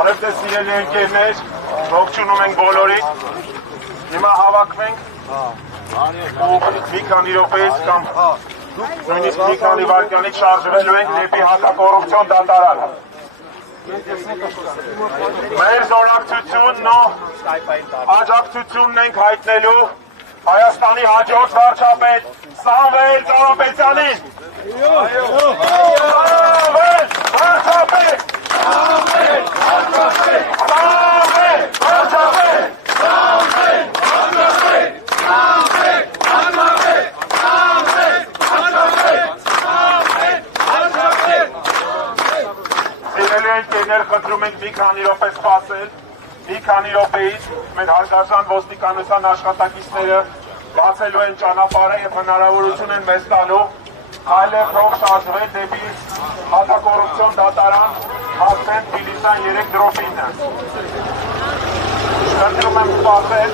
Բարև ձեզ սիրելի ընկերներ, ողջունում ենք բոլորիդ։ Հիմա հավաքվենք ու մի քանի րոպեից կամ նույնիսկ մի քանի վայրկյանից շարժվելու ենք դեպի հակակոռուպցիոն դատարան։ Մեր զորակցությունն ու աջակցությունն ենք հայտնելու Հայաստանի հաջորդ վարչապետ Սամվել Կարապետյանին։ Սամվել վարչապետ! Սամվել վարչապետ! Սամվել վարչապետ! Սամվել վարչապետ! Սամվել վարչապետ! Սամվել վարչապետ! Սամվել վարչապետ! Սիրելի ընկերներ, խնդրում ենք մի քանի րոպե սպասել։ Մի քանի րոպեից մեր հարգարժան ոստիկանության աշխատակիցները բացելու են ճանապարհը եւ հնարավորություն են մեզ տալու այլևս շարժվել դեպի հակակոռուպցիոն դատարան հասնեն Թիֆլիսյան 3 դրոպինը։ Խնդրում եմ սպասել։